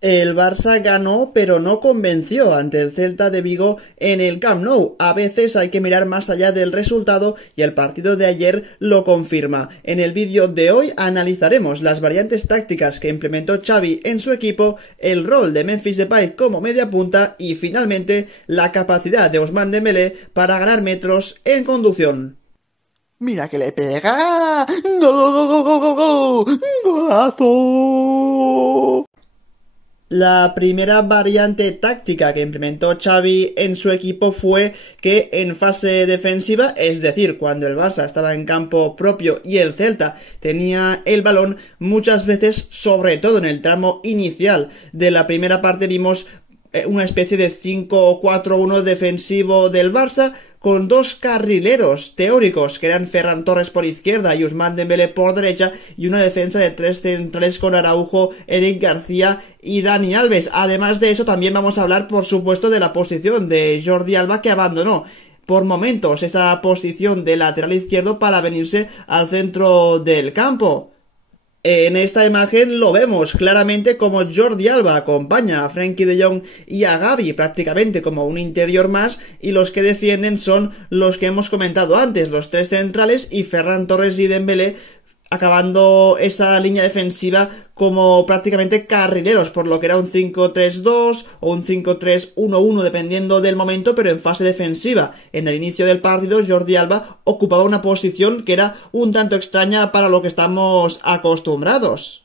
El Barça ganó, pero no convenció ante el Celta de Vigo en el Camp Nou. A veces hay que mirar más allá del resultado y el partido de ayer lo confirma. En el vídeo de hoy analizaremos las variantes tácticas que implementó Xavi en su equipo, el rol de Memphis Depay como media punta y finalmente la capacidad de Ousmane Dembélé para ganar metros en conducción. ¡Mira que le pega! ¡Gol, gol, gol, gol, gol, gol! ¡Golazo! La primera variante táctica que implementó Xavi en su equipo fue que en fase defensiva, es decir, cuando el Barça estaba en campo propio y el Celta tenía el balón, muchas veces, sobre todo en el tramo inicial de la primera parte, vimos una especie de 5-4-1 defensivo del Barça con dos carrileros teóricos que eran Ferran Torres por izquierda y Ousmane Dembélé por derecha y una defensa de tres centrales con Araujo, Eric García y Dani Alves. Además de eso también vamos a hablar por supuesto de la posición de Jordi Alba, que abandonó por momentos esa posición de lateral izquierdo para venirse al centro del campo. En esta imagen lo vemos claramente como Jordi Alba acompaña a Frenkie de Jong y a Gavi prácticamente como un interior más, y los que defienden son los que hemos comentado antes, los tres centrales y Ferran Torres y Dembélé, acabando esa línea defensiva como prácticamente carrileros, por lo que era un 5-3-2 o un 5-3-1-1 dependiendo del momento, pero en fase defensiva. En el inicio del partido Jordi Alba ocupaba una posición que era un tanto extraña para lo que estamos acostumbrados.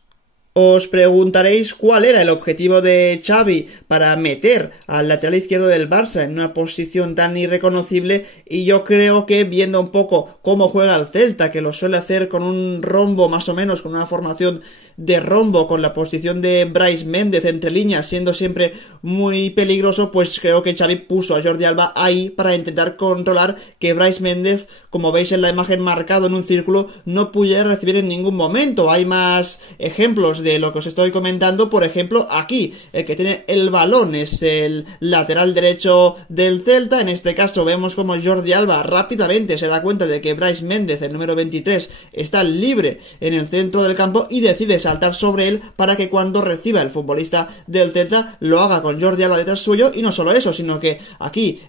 Os preguntaréis cuál era el objetivo de Xavi para meter al lateral izquierdo del Barça en una posición tan irreconocible, y yo creo que viendo un poco cómo juega el Celta, que lo suele hacer con un rombo más o menos, con una formación de rombo, con la posición de Brais Méndez entre líneas siendo siempre muy peligroso, pues creo que Xavi puso a Jordi Alba ahí para intentar controlar que Brais Méndez, como veis en la imagen marcado en un círculo, no pudiera recibir en ningún momento. Hay más ejemplos de lo que os estoy comentando. Por ejemplo, aquí el que tiene el balón es el lateral derecho del Celta. En este caso vemos como Jordi Alba rápidamente se da cuenta de que Brais Méndez, el número 23, está libre en el centro del campo y decide saltar sobre él para que cuando reciba el futbolista del Celta lo haga con Jordi Alba detrás suyo. Y no solo eso, sino que aquí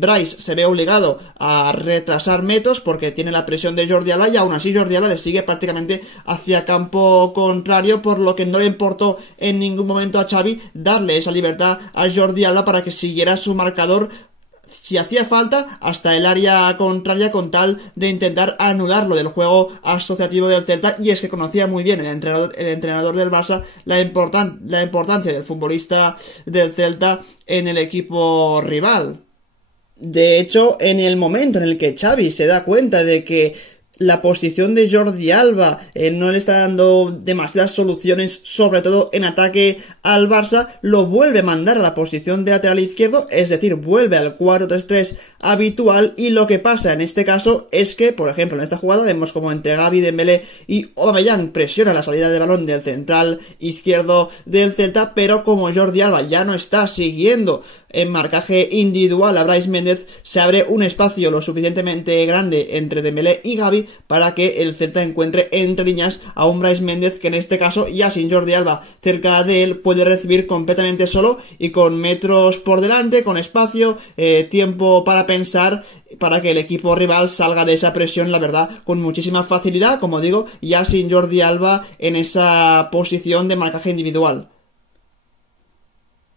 Brais se ve obligado a retrasar metros porque tiene la presión de Jordi Alba, y aún así Jordi Alba le sigue prácticamente hacia campo contrario, por lo que no le importó en ningún momento a Xavi darle esa libertad a Jordi Alba para que siguiera su marcador, si hacía falta, hasta el área contraria, con tal de intentar anularlo del juego asociativo del Celta. Y es que conocía muy bien el entrenador del Barça la importancia del futbolista del Celta en el equipo rival. De hecho, en el momento en el que Xavi se da cuenta de que la posición de Jordi Alba no le está dando demasiadas soluciones, sobre todo en ataque al Barça, lo vuelve a mandar a la posición de lateral izquierdo, es decir, vuelve al 4-3-3 habitual. Y lo que pasa en este caso es que, por ejemplo, en esta jugada vemos como entre Gavi, Dembélé y Aubameyang presiona la salida de balón del central izquierdo del Celta, pero como Jordi Alba ya no está siguiendo en marcaje individual a Brais Méndez, se abre un espacio lo suficientemente grande entre Dembélé y Gavi para que el Celta encuentre entre líneas a un Brais Méndez que en este caso, ya sin Jordi Alba cerca de él, puede recibir completamente solo y con metros por delante, con espacio, tiempo para pensar, para que el equipo rival salga de esa presión, la verdad, con muchísima facilidad, como digo, ya sin Jordi Alba en esa posición de marcaje individual.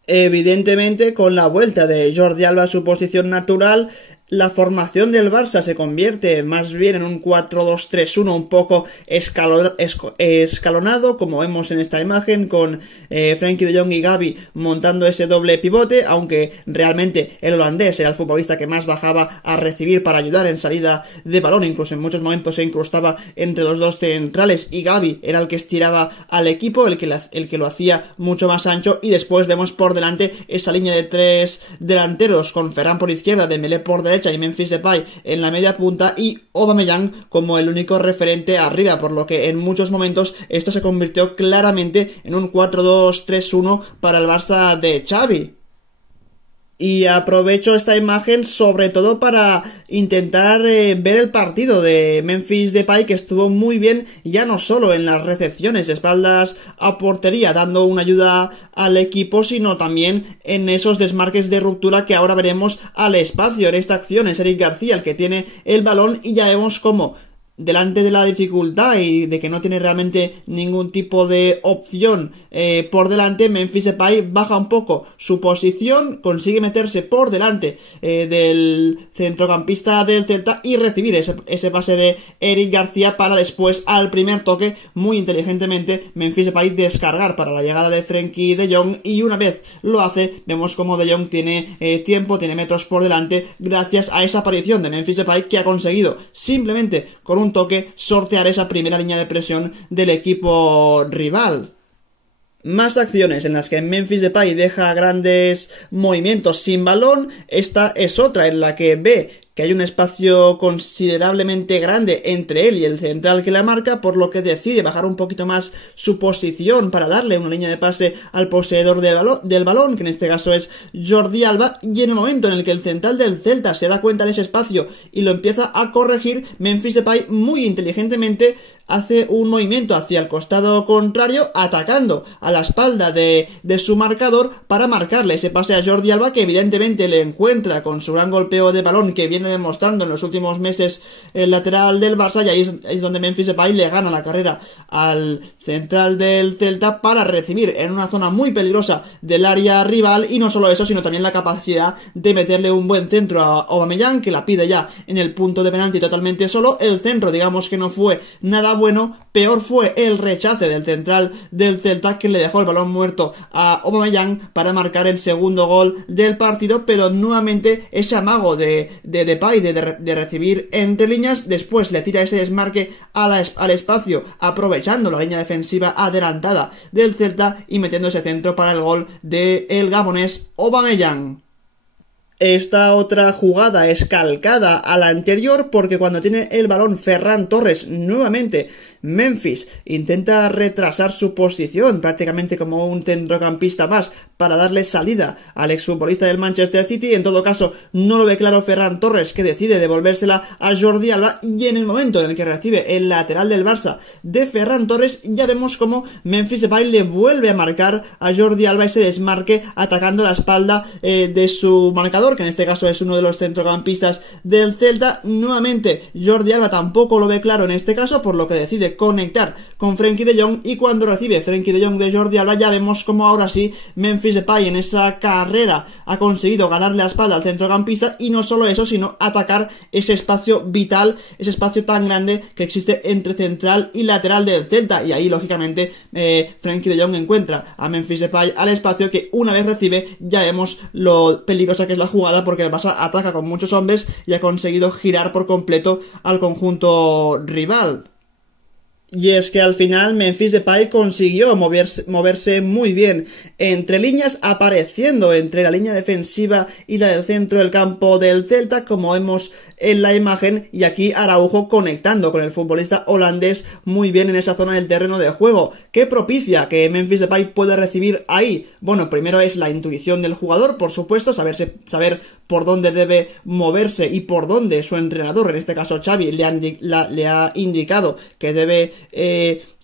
Evidentemente, con la vuelta de Jordi Alba a su posición natural, la formación del Barça se convierte más bien en un 4-2-3-1 un poco escalonado, como vemos en esta imagen, con Frenkie de Jong y Gavi montando ese doble pivote, aunque realmente el holandés era el futbolista que más bajaba a recibir para ayudar en salida de balón. Incluso en muchos momentos se incrustaba entre los dos centrales y Gavi era el que estiraba al equipo, el que lo hacía mucho más ancho. Y después vemos por delante esa línea de tres delanteros con Ferran por izquierda, Dembélé por derecha y Memphis Depay en la media punta y Aubameyang como el único referente arriba, por lo que en muchos momentos esto se convirtió claramente en un 4-2-3-1 para el Barça de Xavi. Y aprovecho esta imagen sobre todo para intentar ver el partido de Memphis Depay, que estuvo muy bien, ya no solo en las recepciones de espaldas a portería dando una ayuda al equipo, sino también en esos desmarques de ruptura que ahora veremos al espacio. En esta acción es Eric García el que tiene el balón y ya vemos cómo delante de la dificultad y de que no tiene realmente ningún tipo de opción por delante, Memphis Depay baja un poco su posición, consigue meterse por delante del centrocampista del Celta y recibir ese pase de Eric García para después, al primer toque, muy inteligentemente, Memphis Depay descargar para la llegada de Frenkie de Jong, y una vez lo hace, vemos como de Jong tiene tiempo, tiene metros por delante, gracias a esa aparición de Memphis Depay, que ha conseguido simplemente con un toque sortear esa primera línea de presión del equipo rival. Más acciones en las que Memphis Depay deja grandes movimientos sin balón. Esta es otra en la que ve que hay un espacio considerablemente grande entre él y el central que la marca, por lo que decide bajar un poquito más su posición para darle una línea de pase al poseedor del balón, que en este caso es Jordi Alba, y en el momento en el que el central del Celta se da cuenta de ese espacio y lo empieza a corregir, Memphis Depay muy inteligentemente hace un movimiento hacia el costado contrario, atacando a la espalda de su marcador para marcarle ese pase a Jordi Alba, que evidentemente le encuentra con su gran golpeo de balón que viene demostrando en los últimos meses el lateral del Barça, y ahí es donde Memphis Depay le gana la carrera al central del Celta para recibir en una zona muy peligrosa del área rival, y no solo eso, sino también la capacidad de meterle un buen centro a Aubameyang, que la pide ya en el punto de penalti totalmente solo. El centro, digamos que no fue nada bueno, peor fue el rechace del central del Celta, que le dejó el balón muerto a Aubameyang para marcar el segundo gol del partido, pero nuevamente ese amago de Depay de recibir entre líneas, después le tira ese desmarque al espacio, aprovechando la línea defensiva adelantada del Celta y metiendo ese centro para el gol del gabonés Aubameyang. Esta otra jugada es calcada a la anterior, porque cuando tiene el balón Ferran Torres, nuevamente Memphis intenta retrasar su posición prácticamente como un centrocampista más para darle salida al exfutbolista del Manchester City. En todo caso, no lo ve claro Ferran Torres, que decide devolvérsela a Jordi Alba, y en el momento en el que recibe el lateral del Barça de Ferran Torres, ya vemos como Memphis Depay le vuelve a marcar a Jordi Alba ese desmarque, atacando la espalda de su marcador, que en este caso es uno de los centrocampistas del Celta. Nuevamente Jordi Alba tampoco lo ve claro en este caso, por lo que decide conectar con Frenkie de Jong, y cuando recibe Frenkie de Jong de Jordi Alba, ya vemos como ahora sí Memphis Depay en esa carrera ha conseguido ganarle la espalda al centrocampista, y no solo eso, sino atacar ese espacio vital, ese espacio tan grande que existe entre central y lateral del Celta, y ahí lógicamente Frenkie de Jong encuentra a Memphis Depay al espacio, que una vez recibe ya vemos lo peligrosa que es la jugada, porque el Barça ataca con muchos hombres y ha conseguido girar por completo al conjunto rival. Y es que al final Memphis Depay consiguió moverse muy bien entre líneas, apareciendo entre la línea defensiva y la del centro del campo del Celta, como vemos en la imagen, y aquí Araujo conectando con el futbolista holandés muy bien en esa zona del terreno de juego. ¿Qué propicia que Memphis Depay pueda recibir ahí? Bueno, primero es la intuición del jugador, por supuesto, saber por dónde debe moverse y por dónde su entrenador, en este caso Xavi, le ha indicado que debe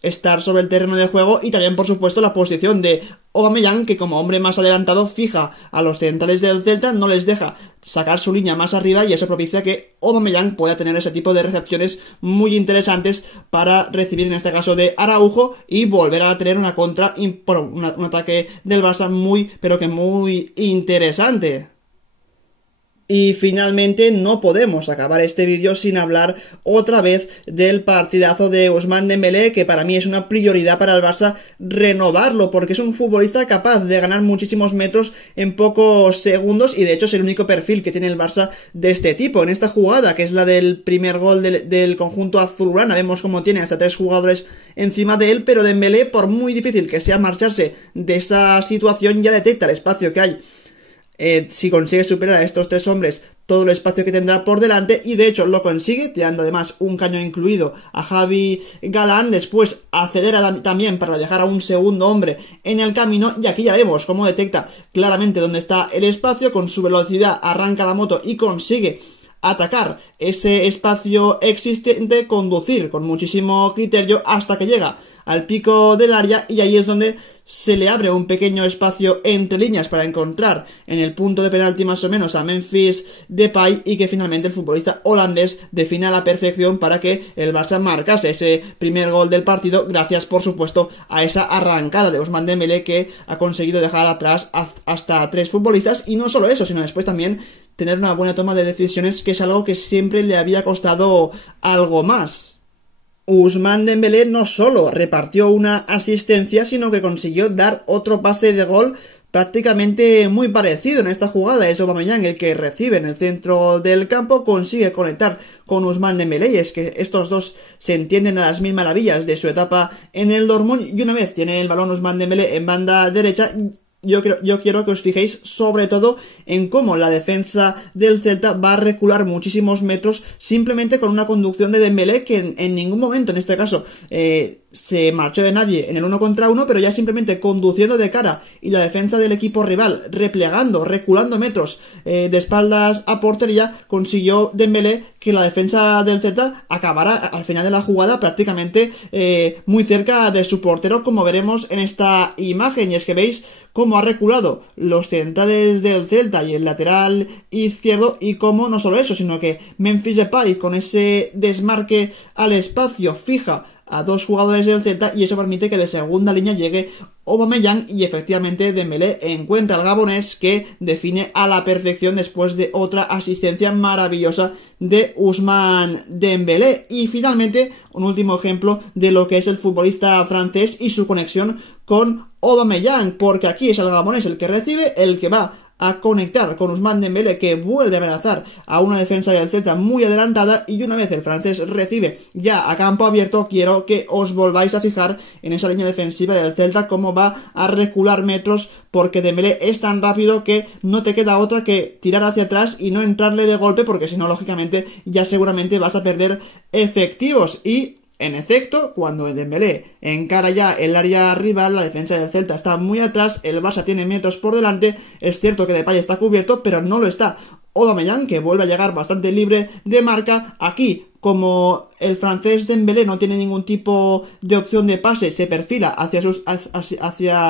estar sobre el terreno de juego, y también por supuesto la posición de Aubameyang, que como hombre más adelantado fija a los centrales del Celta, no les deja sacar su línea más arriba, y eso propicia que Aubameyang pueda tener ese tipo de recepciones muy interesantes para recibir en este caso de Araujo y volver a tener una contra, un ataque del Barça muy interesante. Y finalmente no podemos acabar este vídeo sin hablar otra vez del partidazo de Ousmane Dembélé, que para mí es una prioridad para el Barça renovarlo, porque es un futbolista capaz de ganar muchísimos metros en pocos segundos, y de hecho es el único perfil que tiene el Barça de este tipo. En esta jugada, que es la del primer gol del conjunto azulgrana, vemos como tiene hasta 3 jugadores encima de él, pero Dembélé, por muy difícil que sea marcharse de esa situación, ya detecta el espacio que hay. Si consigue superar a estos 3 hombres todo el espacio que tendrá por delante, y de hecho lo consigue, tirando además un caño incluido a Javi Galán. Después acelera también para dejar a un segundo hombre en el camino, y aquí ya vemos cómo detecta claramente dónde está el espacio. Con su velocidad arranca la moto y consigue atacar ese espacio existente, conducir con muchísimo criterio hasta que llega al pico del área, y ahí es donde se le abre un pequeño espacio entre líneas para encontrar en el punto de penalti más o menos a Memphis Depay, y que finalmente el futbolista holandés define a la perfección para que el Barça marcase ese primer gol del partido, gracias por supuesto a esa arrancada de Ousmane Dembélé, que ha conseguido dejar atrás hasta 3 futbolistas. Y no solo eso, sino después también tener una buena toma de decisiones, que es algo que siempre le había costado algo más. Ousmane Dembélé no solo repartió una asistencia, sino que consiguió dar otro pase de gol prácticamente muy parecido en esta jugada. Es Aubameyang el que recibe en el centro del campo, consigue conectar con Ousmane Dembélé, y es que estos dos se entienden a las mil maravillas de su etapa en el Dortmund, y una vez tiene el balón Ousmane Dembélé en banda derecha, yo quiero que os fijéis sobre todo en cómo la defensa del Celta va a recular muchísimos metros simplemente con una conducción de Dembélé, que en ningún momento, en este caso, se marchó de nadie en el 1 contra 1, pero ya simplemente conduciendo de cara, y la defensa del equipo rival replegando, reculando metros de espaldas a portería, consiguió Dembélé que la defensa del Celta acabara al final de la jugada prácticamente muy cerca de su portero, como veremos en esta imagen. Y es que veis cómo ha reculado los centrales del Celta y el lateral izquierdo, y cómo no solo eso, sino que Memphis Depay con ese desmarque al espacio fija a 2 jugadores del Celta, y eso permite que de segunda línea llegue Aubameyang, y efectivamente Dembélé encuentra al gabonés, que define a la perfección después de otra asistencia maravillosa de Ousmane Dembélé. Y finalmente un último ejemplo de lo que es el futbolista francés y su conexión con Aubameyang, porque aquí es el gabonés el que recibe, el que va a conectar con Ousmane Dembélé, que vuelve a amenazar a una defensa del Celta muy adelantada, y una vez el francés recibe ya a campo abierto, quiero que os volváis a fijar en esa línea defensiva del Celta, cómo va a recular metros, porque Dembélé es tan rápido que no te queda otra que tirar hacia atrás y no entrarle de golpe, porque si no, lógicamente, ya seguramente vas a perder efectivos. Y en efecto, cuando Dembélé encara ya el área rival, la defensa del Celta está muy atrás, el Barça tiene metros por delante. Es cierto que Depay está cubierto, pero no lo está Aubameyang, que vuelve a llegar bastante libre de marca. Aquí, como el francés Dembélé no tiene ningún tipo de opción de pase, se perfila hacia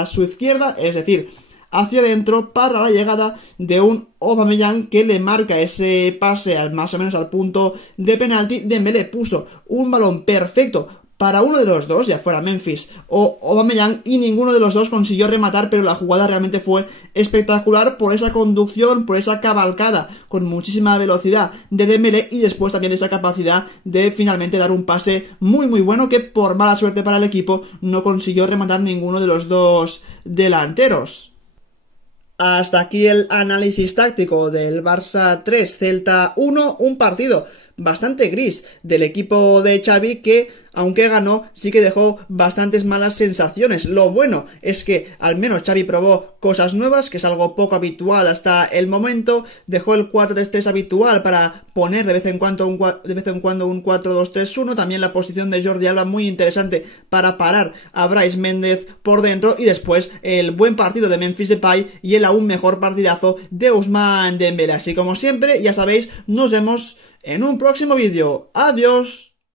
su izquierda, es decir, hacia adentro, para la llegada de un Aubameyang que le marca ese pase más o menos al punto de penalti. Dembélé puso un balón perfecto para uno de los dos, ya fuera Memphis o Aubameyang, y ninguno de los dos consiguió rematar, pero la jugada realmente fue espectacular por esa conducción, por esa cabalcada con muchísima velocidad de Dembélé, y después también esa capacidad de finalmente dar un pase muy bueno, que por mala suerte para el equipo no consiguió rematar ninguno de los dos delanteros. Hasta aquí el análisis táctico del Barça 3, Celta 1, un partido bastante gris del equipo de Xavi, que aunque ganó, sí que dejó bastantes malas sensaciones. Lo bueno es que al menos Xavi probó cosas nuevas, que es algo poco habitual hasta el momento. Dejó el 4-3-3 habitual para poner de vez en cuando un 4-2-3-1. También la posición de Jordi Alba muy interesante para parar a Brais Méndez por dentro. Y después el buen partido de Memphis Depay y el aún mejor partidazo de Ousmane Dembélé. Así como siempre, ya sabéis, nos vemos en un próximo vídeo. ¡Adiós!